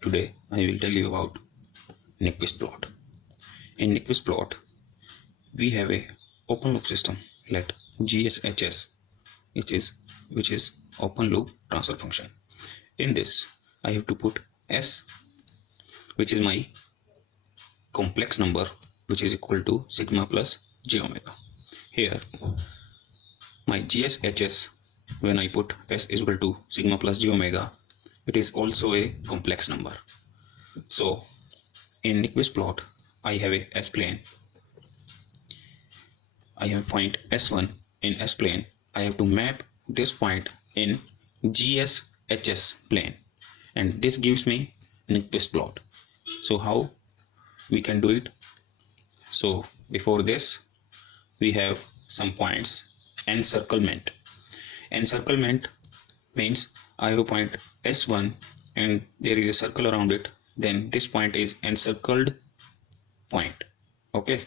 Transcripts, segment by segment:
Today I will tell you about Nyquist plot. In Nyquist plot, we have a open loop system. Let GSHS, which is open loop transfer function. In this, I have to put S, which is my complex number, which is equal to sigma plus j omega. Here, my GSHS, when I put S is equal to sigma plus j omega, it is also a complex number. So in Nyquist plot, I have a S plane. I have a point S1 in S plane. I have to map this point in GSHS plane, and this gives me Nyquist plot. So how we can do it? So before this, we have some points. Encirclement. Encirclement means I have a point S1 and there is a circle around it. Then this point is encircled point. Okay,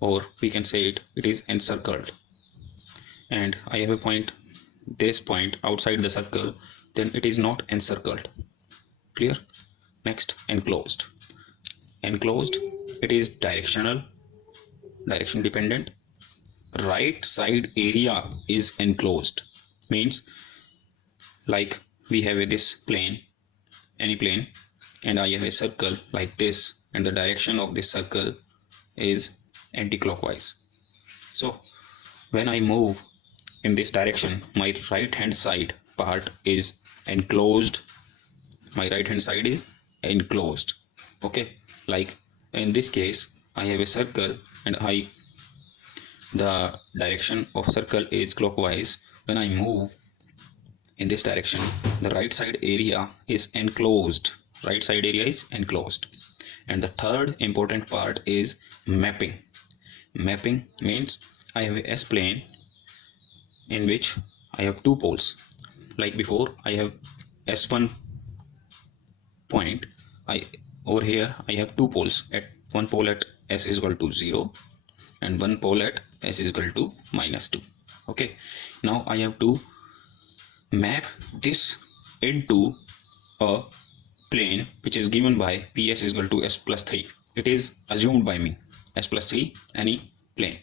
or we can say it is encircled. And I have a point, this point outside the circle, then it is not encircled. Clear? Next, enclosed. Enclosed, it is direction dependent. Right side area is enclosed, means like we have this plane, any plane, and I have a circle like this, and the direction of this circle is anti-clockwise. So when I move in this direction, my right hand side part is enclosed. My right hand side is enclosed. Okay, like in this case, I have a circle and the direction of circle is clockwise. When I move in this direction, the right side area is enclosed. Right side area is enclosed. And the third important part is mapping. Mapping means I have a S plane in which I have two poles. Like before, I have S1 point. Over here I have two poles. At one pole at S is equal to 0 and one pole at S is equal to -2. Okay, now I have to map this into a plane which is given by PS is equal to S plus 3. It is assumed by me, S plus 3, any plane.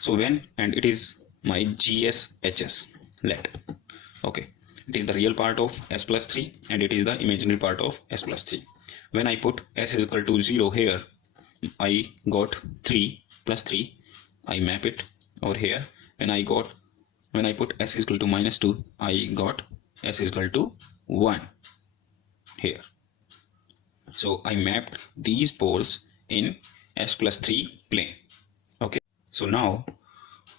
So when, and it is my GSHS, let, okay, it is the real part of S plus 3 and it is the imaginary part of S plus 3. When I put S is equal to 0 here, I got 3 plus 3. I map it over here. When I put S is equal to -2, I got S is equal to 1 here. So I mapped these poles in S plus 3 plane. Okay, so now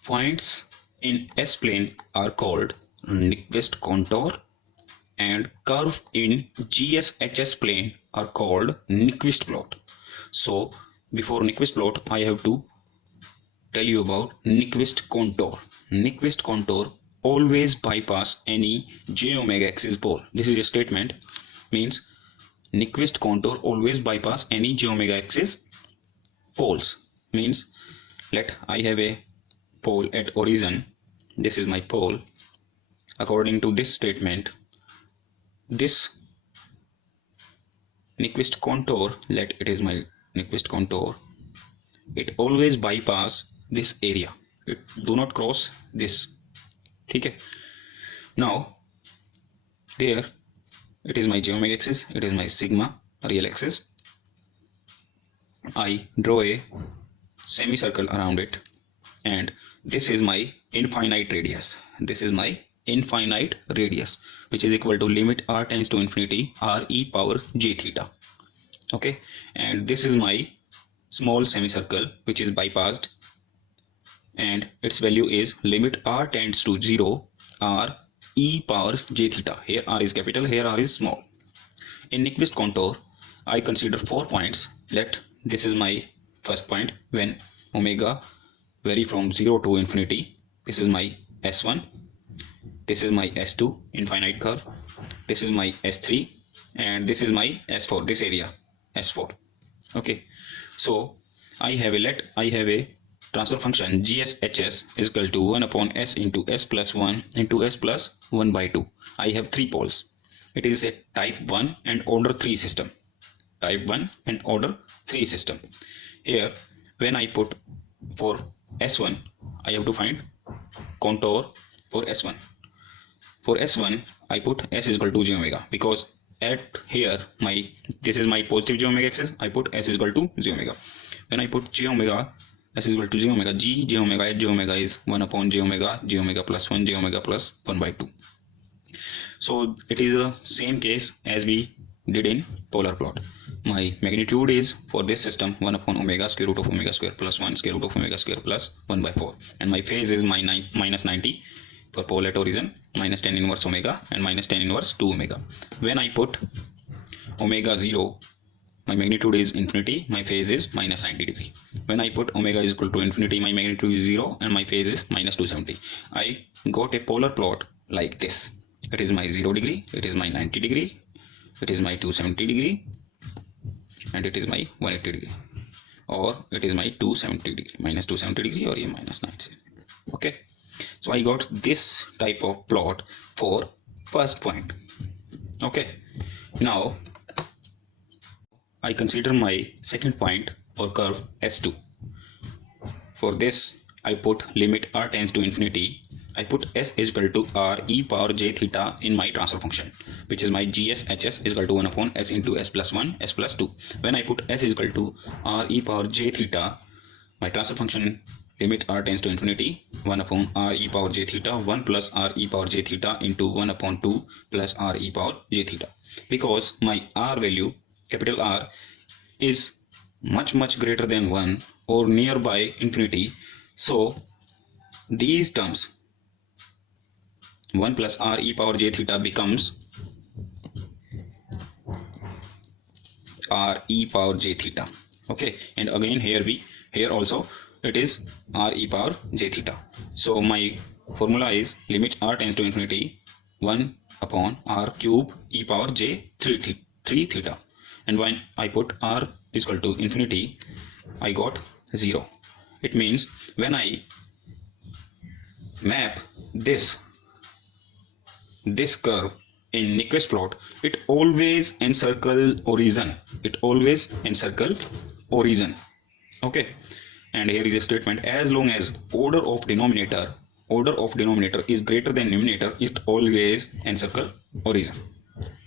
points in S plane are called Nyquist contour, and curve in GSHS plane are called Nyquist plot. So before Nyquist plot, I have to tell you about Nyquist contour. Nyquist contour always bypass any j omega axis pole. This is a statement, means Nyquist contour always bypass any j omega axis poles. Means let I have a pole at origin. This is my pole. According to this statement, this Nyquist contour, let it is my Nyquist contour, it always bypass this area. It do not cross this. Okay. Now there it is my j omega axis, it is my sigma real axis. I draw a semicircle around it, and this is my infinite radius. This is my infinite radius, which is equal to limit r tends to infinity r e power j theta. Okay, and this is my small semicircle which is bypassed, and its value is limit r tends to 0 r e power j theta. Here r is capital, here r is small. In Nyquist contour, I consider 4 points. Let this is my first point when omega vary from 0 to infinity. This is my S1, this is my S2 infinite curve, this is my S3, and this is my S4, this area S4. Okay, so I have a transfer function GSHS is equal to 1 upon S into S plus 1 into S plus 1 by 2. I have 3 poles. It is a type 1 and order 3 system. Type 1 and order 3 system. Here, when I put for S1, I have to find contour for S1. For S1, I put S is equal to j omega, because at here this is my positive j omega axis. I put S is equal to j omega. When I put j omega, S is equal to j omega, j omega is 1 upon j omega plus 1, j omega plus 1 by 2. So it is the same case as we did in polar plot. My magnitude is for this system 1 upon omega square root of omega square plus 1 square root of omega square plus 1 by 4, and my phase is minus 90 for pole at origin, minus tan inverse omega and minus tan inverse 2 omega. When I put omega 0, my magnitude is infinity, my phase is minus 90 degree. When I put omega is equal to infinity, my magnitude is 0 and my phase is minus 270. I got a polar plot like this. It is my 0 degree, it is my 90 degree, it is my 270 degree, and it is my 180 degree, or it is my 270 degree, minus 270 degree, or minus 90. Okay, so I got this type of plot for first point. Okay, now I consider my second point or curve S2. For this, I put limit r tends to infinity. I put s is equal to r e power j theta in my transfer function, which is my gshs is equal to 1 upon s into s plus 1, s plus 2. When I put s is equal to r e power j theta, my transfer function limit r tends to infinity, 1 upon r e power j theta, 1 plus r e power j theta into 1 upon 2 plus r e power j theta. Because my r value, capital R, is much greater than 1 or nearby infinity, so these terms 1 plus r e power j theta becomes r e power j theta. Okay, and again here also it is r e power j theta. So my formula is limit r tends to infinity, 1 upon r cube e power j 3 theta, and when I put r is equal to infinity, I got 0. It means when I map this curve in Nyquist plot, it always encircle origin. It always encircle origin. Okay, and here is a statement: as long as order of denominator is greater than numerator, it always encircle origin.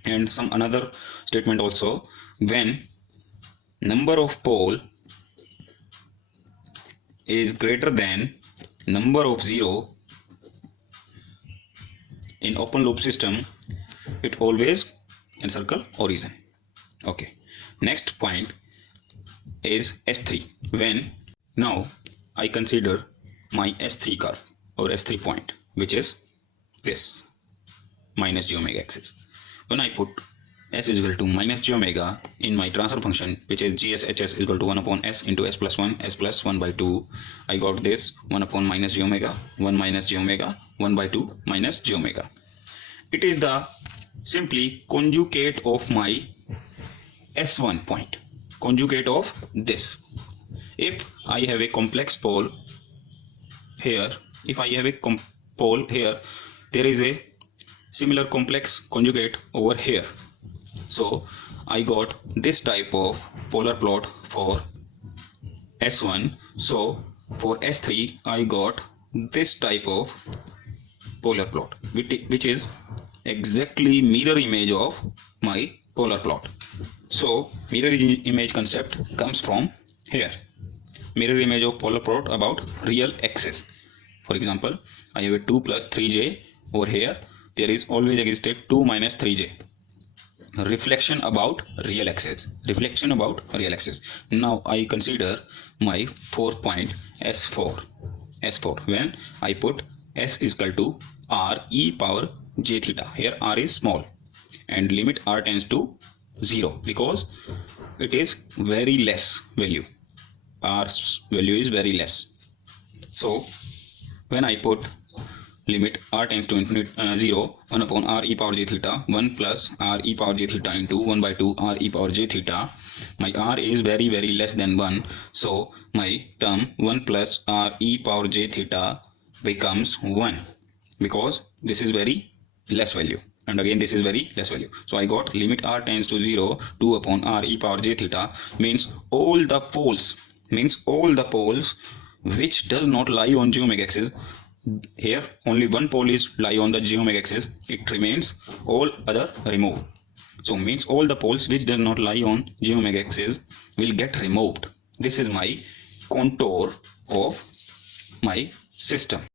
And some another statement also: when number of pole is greater than number of zero in open loop system, it always encircle origin. Okay, next point is S3. When now I consider my S3 curve or S3 point, which is this minus j omega axis. When I put s is equal to minus j omega in my transfer function, which is gshs is equal to 1 upon s into s plus 1, s plus 1 by 2, I got this 1 upon minus j omega, 1 minus j omega, 1 by 2 minus j omega. It is the simply conjugate of my S1 point, conjugate of this. If I have a complex pole here, there is a similar complex conjugate over here. So I got this type of polar plot for S1. So for S3, I got this type of polar plot, which is exactly mirror image of my polar plot. So mirror image concept comes from here. Mirror image of polar plot about real axis. For example, I have a 2 plus 3j over here. There is always existed 2 minus 3j. Reflection about real axis. Now I consider my fourth point S4. When I put s is equal to r e power j theta. Here r is small and limit r tends to 0 because it is very less value. R's value is very less. So when I put limit r tends to infinite 0, 1 upon r e power j theta, 1 plus r e power j theta into 1 by 2 r e power j theta, my r is very less than 1. So my term 1 plus r e power j theta becomes 1 because this is very less value. and again this is very less value. So I got limit r tends to 0, 2 upon r e power j theta means all the poles which does not lie on j omega axis. Here only one pole is lie on the j omega axis, it remains, all other remove. So means all the poles which does not lie on j omega axis will get removed. This is my contour of my system.